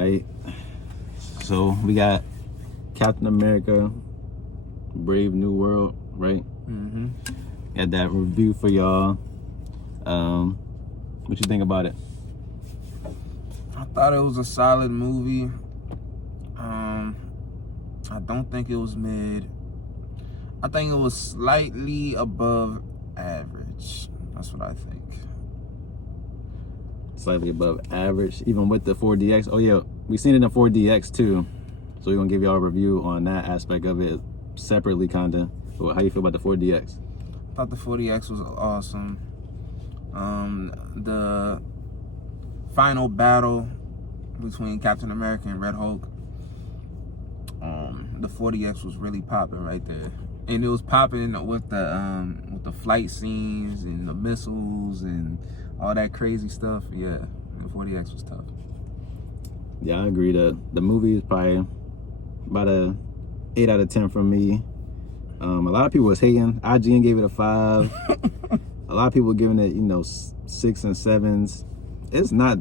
Alright, so we got Captain America, Brave New World, right? Mm-hmm. Got that review for y'all. What you think about it? I thought it was a solid movie. I don't think it was mid. I think it was slightly above average. That's what I think. Slightly above average, even with the 4DX. Oh yeah, we seen it in 4DX too. So we're gonna give y'all a review on that aspect of it separately, kinda. How you feel about the 4DX? I thought the 40X was awesome. The final battle between Captain America and Red Hulk, the 40X was really popping right there, and it was popping with the flight scenes and the missiles and all that crazy stuff. Yeah, the 40X was tough. Yeah, I agree. The movie is probably about a 8 out of 10 from me. A lot of people was hating. IGN gave it a 5. A lot of people giving it, 6 and 7s. It's not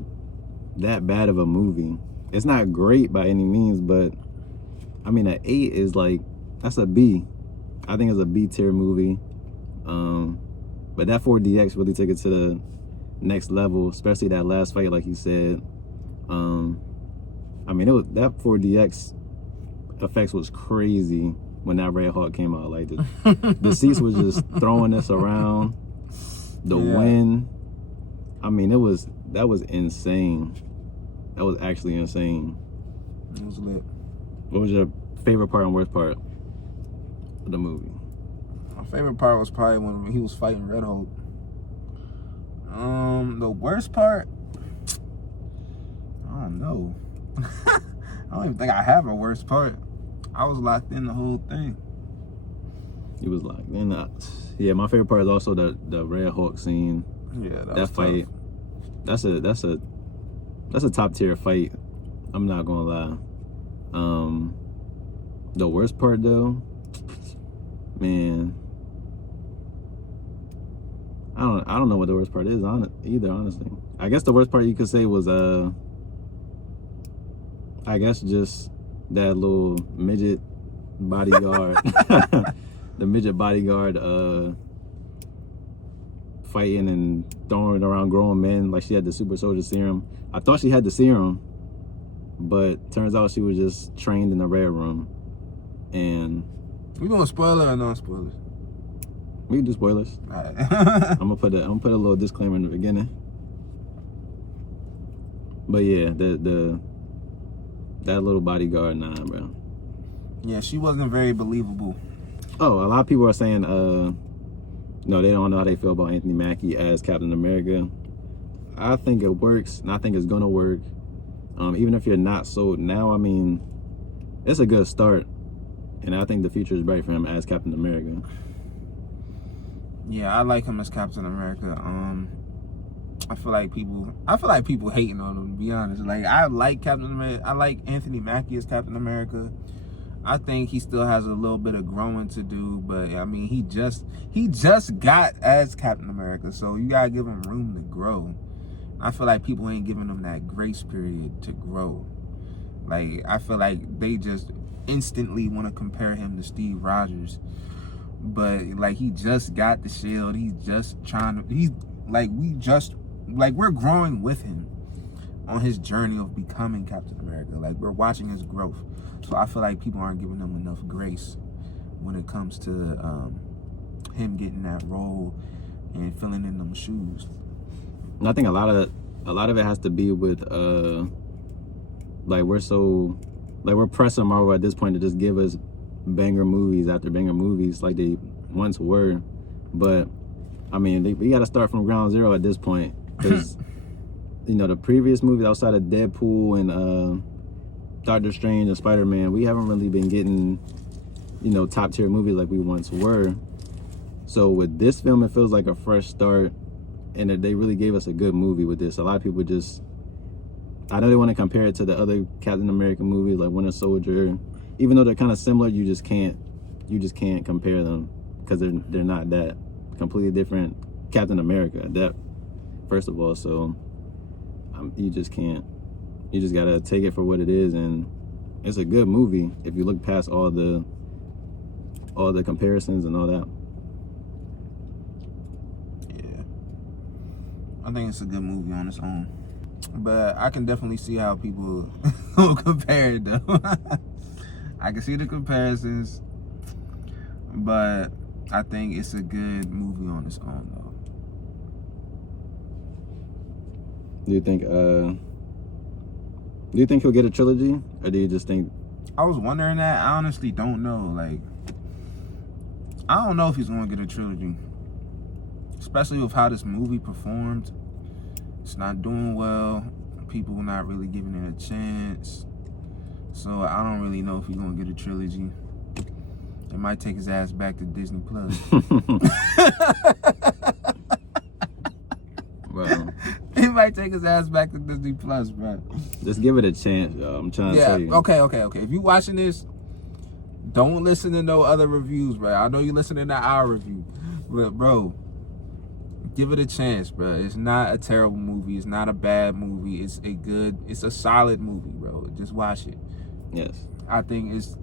that bad of a movie. It's not great by any means, but I mean, an 8 is like, that's a B. I think it's a B tier movie. But that 4DX really took it to the next level, especially that last fight, like you said. I mean, that 4DX effects was crazy when that Red Hulk came out. Like the seats was just throwing us around. The wind. I mean, that was insane. That was actually insane. It was lit. What was your favorite part and worst part of the movie? My favorite part was probably when he was fighting Red Hulk. The worst part, I don't know. I don't even think I have a worst part. I was locked in the whole thing. You was locked in. Yeah, my favorite part is also the Red Hulk scene. Yeah, that fight. Tough. That's a top tier fight. I'm not gonna lie. The worst part though, man, I don't know what the worst part is either, honestly. I guess the worst part you could say was I guess just that little midget bodyguard, the midget bodyguard fighting and throwing around grown men like she had the super soldier serum. I thought she had the serum, but turns out she was just trained in the Red Room. And we doing spoiler or non-spoilers? We can do spoilers. All right. I'm gonna put a little disclaimer in the beginning. But yeah, that little bodyguard, nah, bro. Yeah, she wasn't very believable. Oh, a lot of people are saying, no, they don't know how they feel about Anthony Mackie as Captain America. I think it works, and I think it's gonna work. Even if you're not sold now, I mean, it's a good start, and I think the future is bright for him as Captain America. Yeah, I like him as Captain America. I feel like people hating on him, to be honest. Like, I like Captain America. I like Anthony Mackie as Captain America. I think he still has a little bit of growing to do, but I mean, he just got as Captain America, so you gotta give him room to grow. I feel like people ain't giving him that grace period to grow. Like, I feel like they just instantly want to compare him to Steve Rogers, but like, he just got the shield. He's just we're growing with him on his journey of becoming Captain America. Like, we're watching his growth. So I feel like people aren't giving him enough grace when it comes to him getting that role and filling in them shoes. And I think a lot of it has to be with we're pressing Marvel at this point to just give us banger movies after banger movies like they once were. But I mean, we got to start from ground zero at this point, because the previous movies outside of Deadpool and Doctor Strange and Spider-Man, we haven't really been getting top tier movies like we once were. So with this film, it feels like a fresh start, and they really gave us a good movie with this. A lot of people I know they want to compare it to the other Captain America movies like Winter Soldier. Even though they're kind of similar, you just can't compare them, because they're not that completely different Captain America, that first of all. So you just can't. You just gotta take it for what it is, and it's a good movie if you look past all the comparisons and all that. Yeah, I think it's a good movie on its own, but I can definitely see how people will compare it though. I can see the comparisons, but I think it's a good movie on its own though. Do you think he'll get a trilogy, or do you just think? I was wondering that. I honestly don't know. Like, I don't know if he's going to get a trilogy, especially with how this movie performed. It's not doing well. People are not really giving it a chance. So I don't really know if he's going to get a trilogy. It might take his ass back to Disney Plus. Well, He might take his ass back to Disney Plus, bro. just give it a chance, yo. I'm trying to tell you. Okay. If you watching this, don't listen to no other reviews, bro. I know you listening to our review, but bro, give it a chance, bro. It's not a terrible movie. It's not a bad movie. It's a solid movie, bro. Just watch it. Yes. I think it's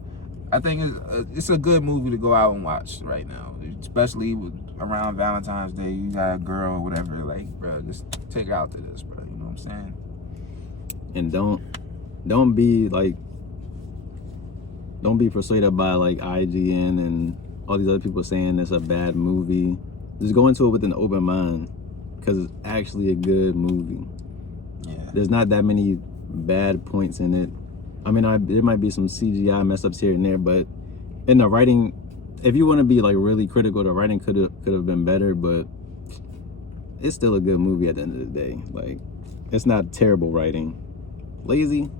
a good movie to go out and watch right now, especially around Valentine's Day. You got a girl or whatever, like, bro, just take her out to this, bro. You know what I'm saying? And don't be persuaded by like IGN and all these other people saying it's a bad movie. Just go into it with an open mind, because it's actually a good movie. Yeah. There's not that many bad points in it. I mean, there might be some CGI mess ups here and there, but in the writing, if you want to be like really critical, the writing could have been better, but it's still a good movie at the end of the day. Like, it's not terrible writing. Lazy,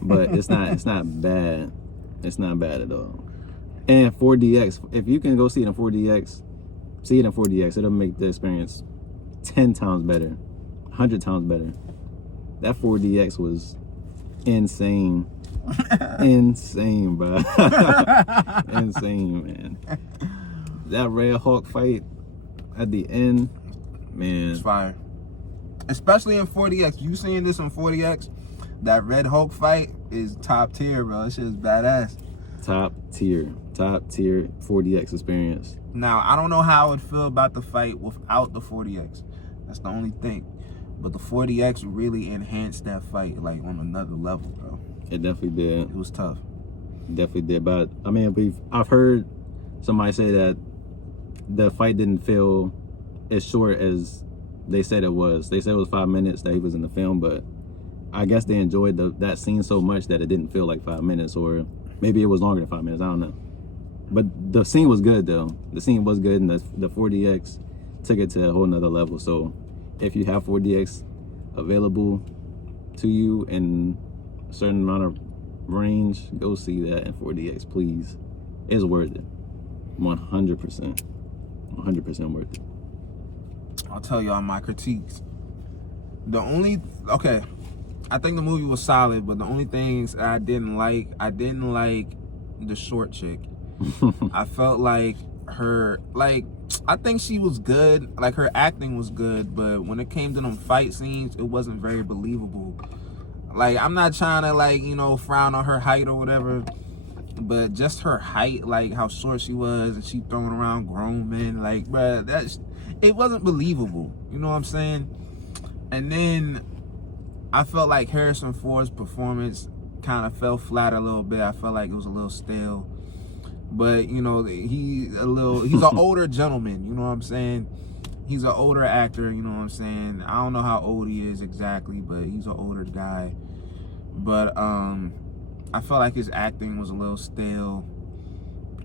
but it's not bad. It's not bad at all. And 4DX, if you can go see it in 4DX, see it in 4DX. It'll make the experience 10 times better, 100 times better. That 4DX was insane. Insane, bro. Insane, man. That Red Hawk fight at the end, man. It's fire. Especially in 4DX. You seeing this on 4DX? That Red Hulk fight is top tier, bro. That shit is badass. Top tier 4DX experience. Now, I don't know how I would feel about the fight without the 4DX. That's the only thing. But the 4DX really enhanced that fight, like, on another level, bro. It definitely did. It was tough. Definitely did. But I mean, I've heard somebody say that the fight didn't feel as short as they said it was. They said it was 5 minutes that he was in the film, but I guess they enjoyed that scene so much that it didn't feel like 5 minutes, or maybe it was longer than 5 minutes. I don't know. But the scene was good, though. The scene was good, and the 4DX took it to a whole nother level. So if you have 4DX available to you in a certain amount of range, go see that in 4DX, please. It's worth it. 100%. 100% worth it. I'll tell y'all my critiques. I think the movie was solid, but the only things I didn't like the short chick. I felt like I think she was good, like her acting was good, but when it came to them fight scenes, it wasn't very believable. Like, I'm not trying to frown on her height or whatever, but just her height, like how short she was, and she throwing around grown men, like, bruh, it wasn't believable. You know what I'm saying? And then I felt like Harrison Ford's performance kind of fell flat a little bit. I felt like it was a little stale. But, he's an older gentleman, you know what I'm saying? He's an older actor, you know what I'm saying? I don't know how old he is exactly, but he's an older guy. But I felt like his acting was a little stale.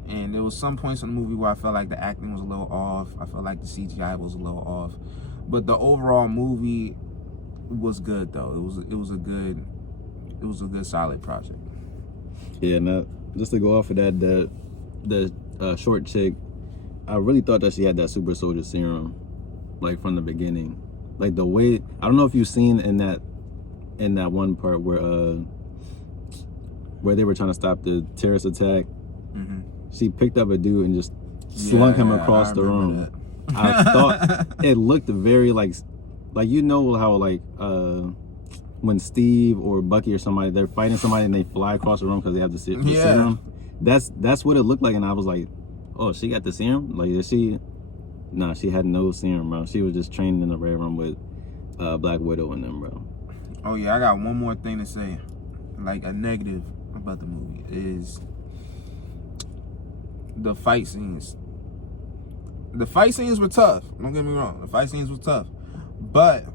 And there was some points in the movie where I felt like the acting was a little off. I felt like the CGI was a little off. But the overall movie was good, though. It was a good solid project. Yeah, now just to go off of that, the short chick, I really thought that she had that super soldier serum, like from the beginning. Like the way, I don't know if you've seen in that one part where they were trying to stop the terrorist attack. Mm-hmm. She picked up a dude and just slung him across the room. I thought it looked very like how when Steve or Bucky or somebody, they're fighting somebody and they fly across the room because they have the serum. That's what it looked like, and I was like, oh, she got the serum? Like, is she? Nah, she had no serum, bro. She was just training in the Red Room with Black Widow and them, bro. Oh yeah, I got one more thing to say, like a negative about the movie is the fight scenes. The fight scenes were tough. Don't get me wrong. The fight scenes were tough, but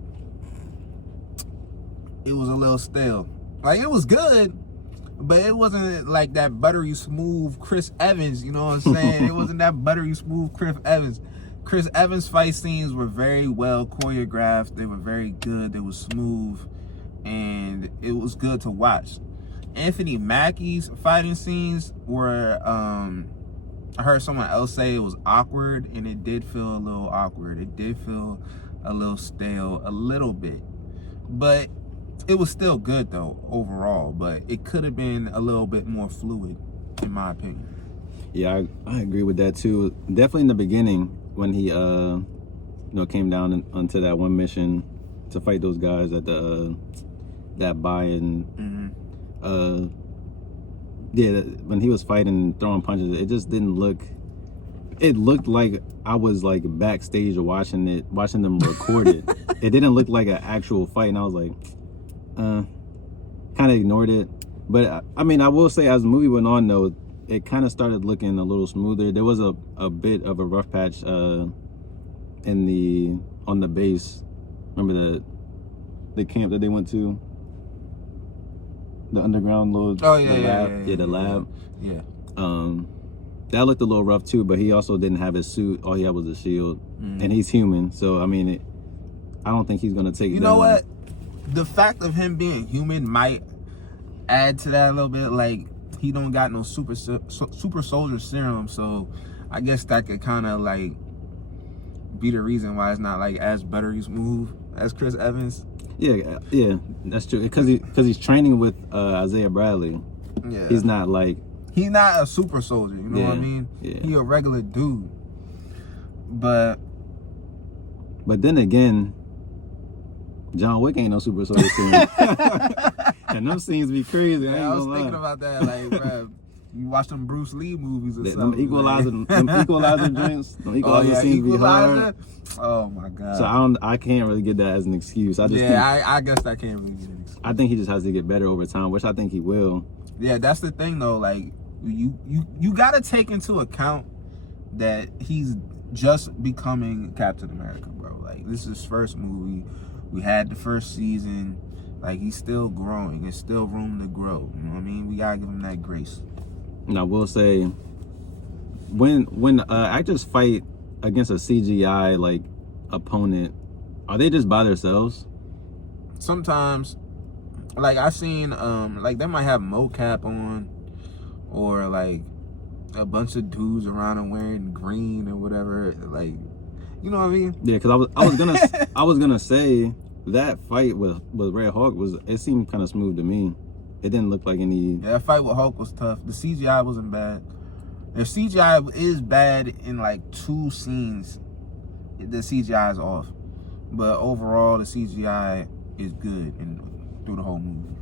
it was a little stale. Like, it was good, but it wasn't like that buttery smooth Chris Evans. You know what I'm saying? It wasn't that buttery smooth Chris Evans. Chris Evans' fight scenes were very well choreographed. They were very good. They were smooth, and it was good to watch. Anthony Mackie's fighting scenes were, I heard someone else say it was awkward, and it did feel a little awkward. It did feel a little stale, a little bit. But it was still good, though, overall. But it could have been a little bit more fluid, in my opinion. Yeah, I agree with that, too. Definitely in the beginning, when he, came down onto that one mission to fight those guys at the, that buy and, when he was fighting and throwing punches, it just didn't look. It looked like I was like backstage watching them record it. It didn't look like an actual fight, and I was like, kind of ignored it. But I mean, I will say, as the movie went on, though, it kind of started looking a little smoother. There was a bit of a rough patch on the base. Remember the camp that they went to? The underground little the lab. Yeah. That looked a little rough too, but he also didn't have his suit. All he had was a shield, and he's human. So I mean, I don't think he's gonna take. You know what? The fact of him being human might add to that a little bit. Like, he don't got no super soldier serum, so I guess that could kind of like be the reason why it's not like as buttery smooth as Chris Evans. Yeah, that's true. Because he's training with Isaiah Bradley. Yeah, he's not a super soldier. You know what I mean? Yeah. He a regular dude. But then again, John Wick ain't no super soldier scene. And those scenes be crazy. Yeah, I was thinking about that. Like, bro, you watch them Bruce Lee movies or something. Them equalizer joints. Them equalizer scenes be hard. Oh my god. So I can't really get that as an excuse. I guess I can't really get an excuse. I think he just has to get better over time, which I think he will. Yeah, that's the thing though. Like, you gotta take into account that he's just becoming Captain America, bro. Like, this is his first movie. We had the first season. Like, he's still growing. There's still room to grow. You know what I mean? We gotta give him that grace. And I will say, when actors fight against a CGI like opponent, are they just by themselves? Sometimes, like, I seen like they might have mocap on, or like a bunch of dudes around them wearing green or whatever. Like, you know what I mean? Yeah, because I was gonna say that fight with Red Hulk it seemed kind of smooth to me. It didn't look like any. Yeah, that fight with Hulk was tough. The CGI wasn't bad. The CGI is bad in like 2 scenes. The CGI is off, but overall the CGI is good through the whole movie.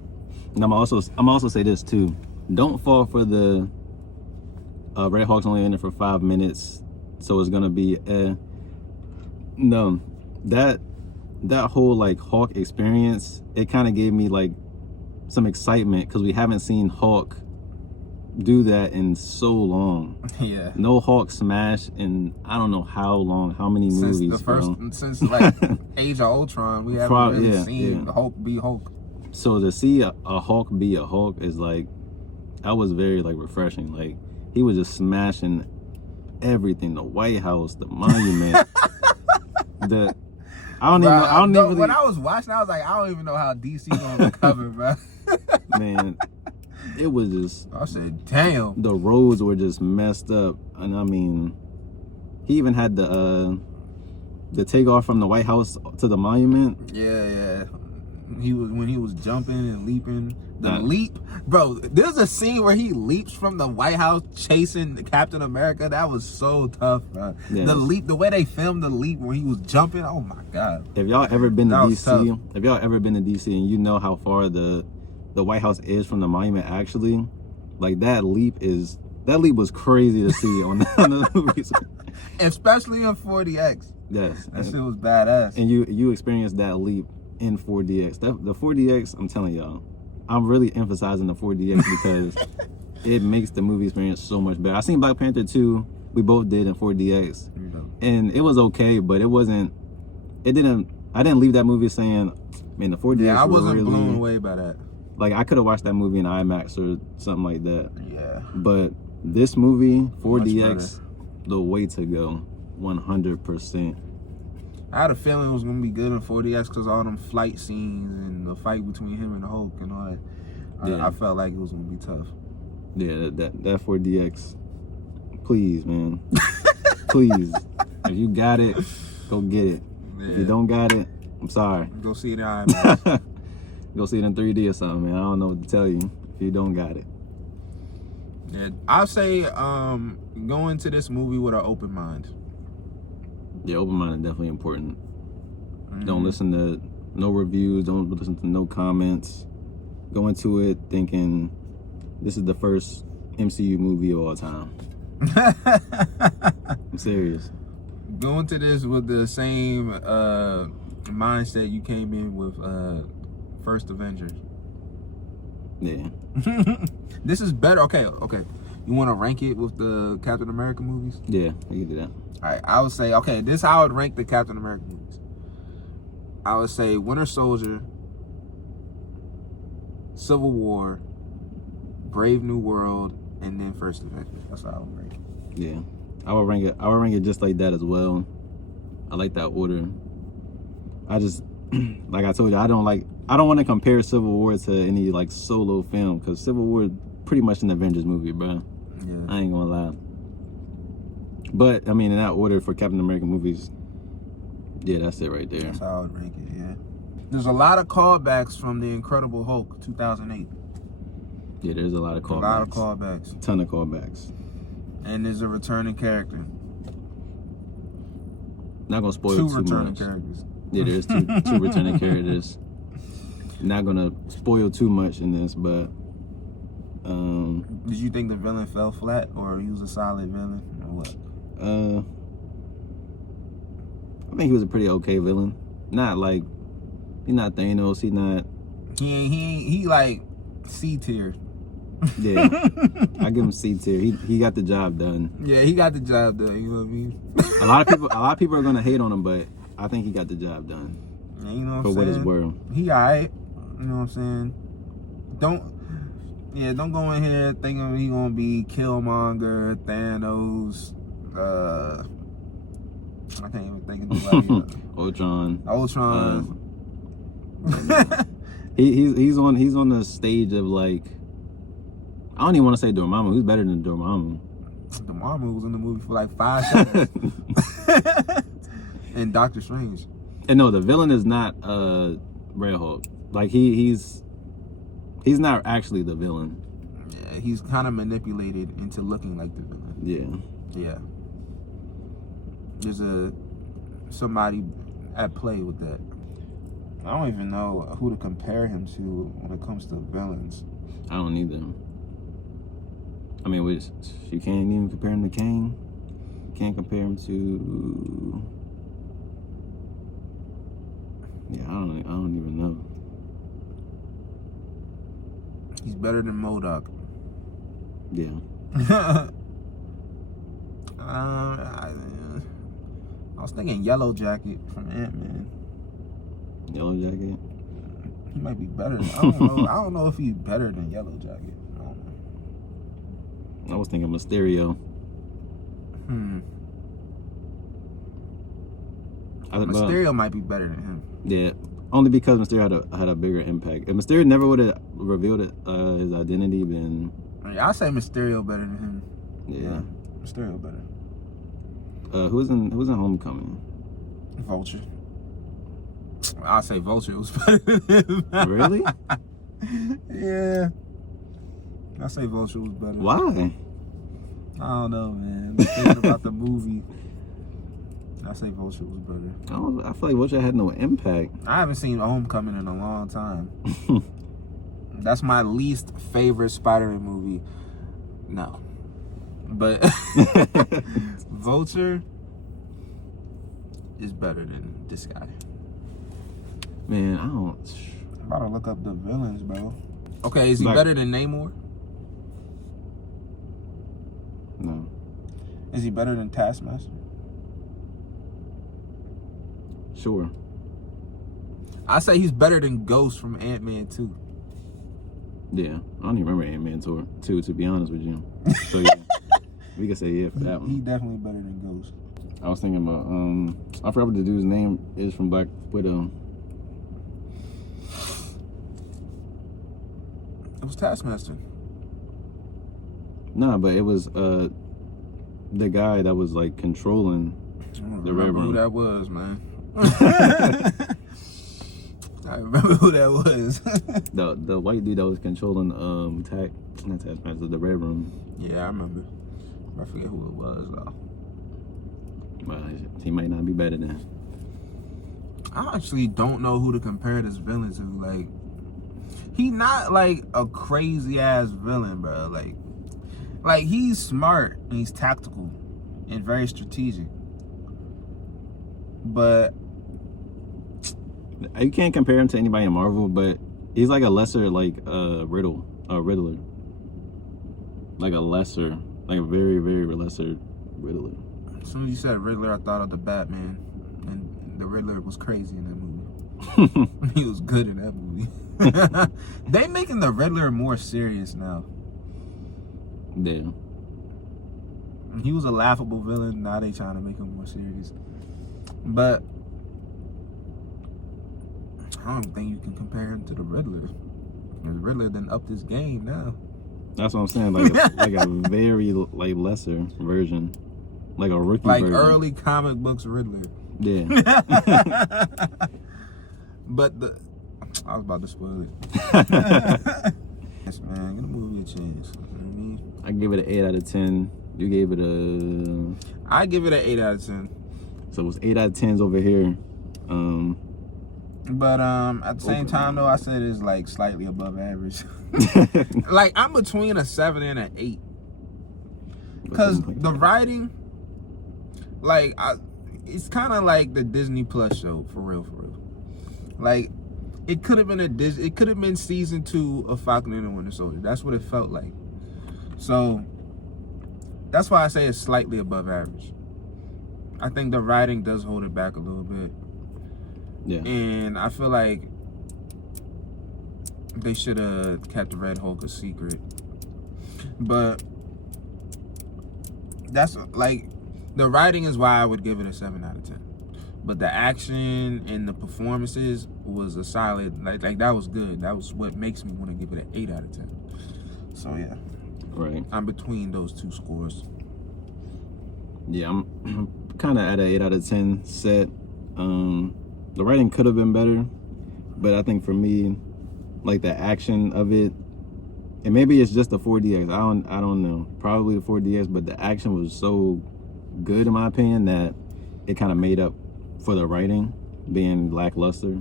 And I'm also say this too. Don't fall for the Red Hulk's only in it for 5 minutes, so it's gonna be no. That whole like Hulk experience, it kind of gave me like some excitement because we haven't seen Hulk do that in so long. Yeah. No Hulk smash in I don't know how long, how many movies. Since like Age of Ultron, we haven't really seen Hulk be Hulk. So to see a Hulk be a Hulk is like, that was very like refreshing. Like, he was just smashing everything, the White House, the monument. When I was watching, I was like, I don't even know how DC gonna recover, bro. Man, it was just. I said, damn. The roads were just messed up, and I mean, he even had the takeoff from the White House to the monument. Yeah. when he was jumping and leaping. The Nah. leap, bro. There's a scene where he leaps from the White House chasing Captain America. That was so tough, bro. Yes. The leap, the way they filmed the leap when he was jumping. Oh my god. If y'all ever been to That was DC, tough. if y'all ever been to DC and you know how far the White House is from the monument, actually, like that leap was crazy to see on the movies. Especially in 40X. Yes, That shit was badass. and you experienced that leap in 4DX. The 4DX, I'm telling y'all, I'm really emphasizing the 4DX because it makes the movie experience so much better. I seen Black Panther 2. We both did in 4DX, You know. and it was okay, but I didn't leave that movie saying, man, the 4DX. Yeah, I wasn't really, blown away by that. Like, I could have watched that movie in IMAX or something like that. Yeah. But this movie, Much 4DX, the way to go, 100%. I had a feeling it was gonna be good in 40X because all them flight scenes and the fight between him and the Hulk and all that. Yeah. I felt like it was gonna be tough. Yeah, that 4DX. Please, man. Please. If you got it, go get it. Yeah. If you don't got it, I'm sorry. Go see it in IMAX. Go see it in 3D or something, man. I don't know what to tell you if you don't got it. Yeah, I'll say go into this movie with an open mind. Yeah, open mind is definitely important. Mhm. Don't listen to no reviews. Don't listen to no comments. Go into it thinking this is the first MCU movie of all time. I'm serious. Go into this with the same mindset you came in with First Avengers. Yeah. This is better. Okay. You want to rank it with the Captain America movies? Yeah, we can do that. All right, I would say, okay, this is how I would rank the Captain America movies. I would say Winter Soldier, Civil War, Brave New World, and then First Avengers. That's how I would rank it. Yeah. I would rank it just like that as well. I like that order. I just like I told you, I don't want to compare Civil War to any like solo film because Civil War is pretty much an Avengers movie, bro. Yeah. I ain't gonna lie. But I mean, in that order for Captain America movies, yeah, that's it right there. That's how I would rank it, yeah. There's a lot of callbacks from The Incredible Hulk, 2008. Yeah, there's a lot of callbacks. A lot of callbacks. Ton of callbacks. And there's a returning character. Not gonna spoil Two too returning much. characters. Yeah, there's two returning characters. Not gonna spoil too much in this, but Did you think the villain fell flat, or he was a solid villain, or what? I think he was a pretty okay villain. Not like he's not Thanos. He like C tier. Yeah, I give him C tier. He got the job done. Yeah, he got the job done. You know what I mean? A lot of people are gonna hate on him, but I think he got the job done Yeah, you know what for I'm what saying? it's worth. He alright. You know what I'm saying? Don't go in here thinking he gonna be Killmonger, Thanos, I can't even think of nobody. Ultron. Ultron. He's on the stage of like, I don't even want to say Dormammu. Who's better than Dormammu? Dormammu was in the movie for like 5 seconds. And Doctor Strange. And no, the villain is not Red Hulk. Like he's not actually the villain. Yeah, he's kind of manipulated into looking like the villain. Yeah. Yeah. There's somebody at play with that. I don't even know who to compare him to when it comes to villains. I don't either. I mean, you can't even compare him to Kang. You can't compare him to. Yeah, I don't even know. He's better than MODOK. Yeah. I was thinking Yellow Jacket from Ant-Man. Yellow Jacket. He might be better. I don't know. I don't know if he's better than Yellow Jacket. I don't know. I was thinking Mysterio. Mysterio might be better than him. Yeah, only because Mysterio had a bigger impact. If Mysterio never would have revealed his identity, then I say Mysterio better than him. yeah. Mysterio better. Who's in Homecoming? Vulture. I'll say Vulture was better than him. Really? Yeah. I say Vulture was better. Why? I don't know, man. I'm thinking about the movie. I say Vulture was better. I feel like Vulture had no impact. I haven't seen Homecoming in a long time. That's my least favorite Spider-Man movie. No. But Vulture is better than this guy. Man, I don't. I'm about to look up the villains, bro. Okay, is he Like- better than Namor? No. Is he better than Taskmaster? Sure. I say he's better than Ghost from Ant-Man 2. Yeah. I don't even remember Ant-Man 2, to be honest with you. So, yeah. We can say yeah for that He one. definitely better than Ghost. I was thinking about, I forgot what the dude's name is from Black Widow. It was Taskmaster. Nah, but it was the guy that was like controlling. I don't The remember Red who Room. that was, man. I remember who that was. The white dude that was controlling not Taskmaster, the Red Room. Yeah, I remember. I forget who it was though. Well, he might not be better than. I actually don't know who to compare this villain to. Like, he not like a crazy ass villain, bro. Like he's smart and he's tactical and very strategic. But You can't compare him to anybody in Marvel, but he's like a lesser like Riddler. Like a lesser, like a very, very lesser Riddler. as soon as you said Riddler, I thought of the Batman, and the Riddler was crazy in that movie. He was good in that movie. They making the Riddler more serious now. Yeah. He was a laughable villain. Now they trying to make him more serious. But I don't think you can compare him to the Riddler. The Riddler done upped his game now. That's what I'm saying. Like a very like lesser version, like a rookie Like version. early comic books Riddler. Yeah. But I was about to spoil it. Yes, man, give the movie a chance. You know what I mean? I give it an 8 out of 10. You gave it a. I give it an 8 out of 10. So it was 8 out of 10s over here. But at the same time though, I said it's like slightly above average. Like I'm between a 7 and an 8. Because the writing, like it's kind of like the Disney Plus show, for real. Like it could have been it could have been season 2 of Falcon and the Winter Soldier. That's what it felt like. So that's why I say it's slightly above average. I think the writing does hold it back a little bit. Yeah. And I feel like they should have kept the Red Hulk a secret. But that's like, the writing is why I would give it a 7 out of 10. But the action and the performances was a solid, like that was good. That was what makes me want to give it an 8 out of 10. So yeah, Right. I'm between those two scores. Yeah, I'm kind of at an 8 out of 10 set. The writing could have been better, but I think for me, like the action of it, and maybe it's just the 4DX. I don't know. Probably the 4DX, but the action was so good in my opinion that it kind of made up for the writing being lackluster.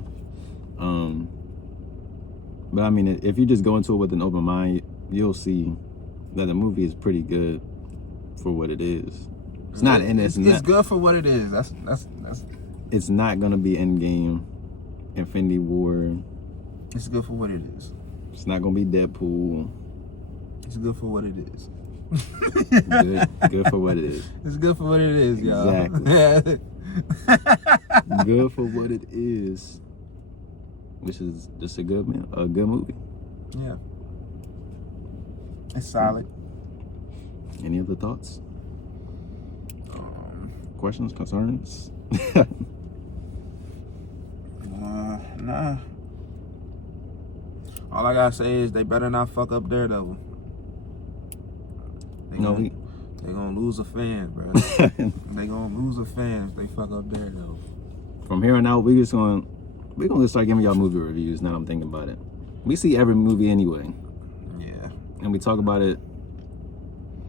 But I mean, if you just go into it with an open mind, you'll see that the movie is pretty good for what it is. It's not in It's good for what it is. That's It's not gonna be Endgame, Infinity War. it's good for what it is. It's not gonna be Deadpool. It's good for what it is. Good for what it is. It's good for what it is, y'all. Exactly. Good for what it is, which is just a good movie. Yeah. It's solid. Any other thoughts? Questions, concerns? Nah. All I gotta say is they better not fuck up Daredevil. They gonna lose a fan, bro. They gonna lose a fan if they fuck up Daredevil. From here on out, we just gonna we're gonna start giving y'all movie reviews. Now I'm thinking about it. We see every movie anyway, Yeah. and we talk about it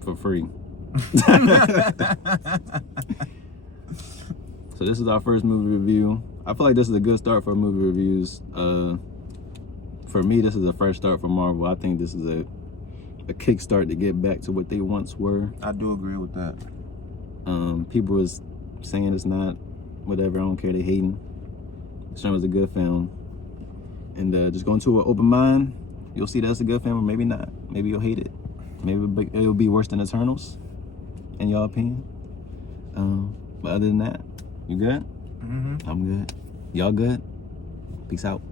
for free. So this is our first movie review. I feel like this is a good start for movie reviews. For me, this is a fresh start for Marvel. I think this is a kickstart to get back to what they once were. I do agree with that. People was saying it's not, whatever. I don't care. They hating. This one was a good film, and just go into an open mind. You'll see that's a good film, or maybe not. Maybe you'll hate it. Maybe it'll be worse than Eternals, in your opinion. But other than that, you good? Mm-hmm. I'm good. Y'all good? Peace out.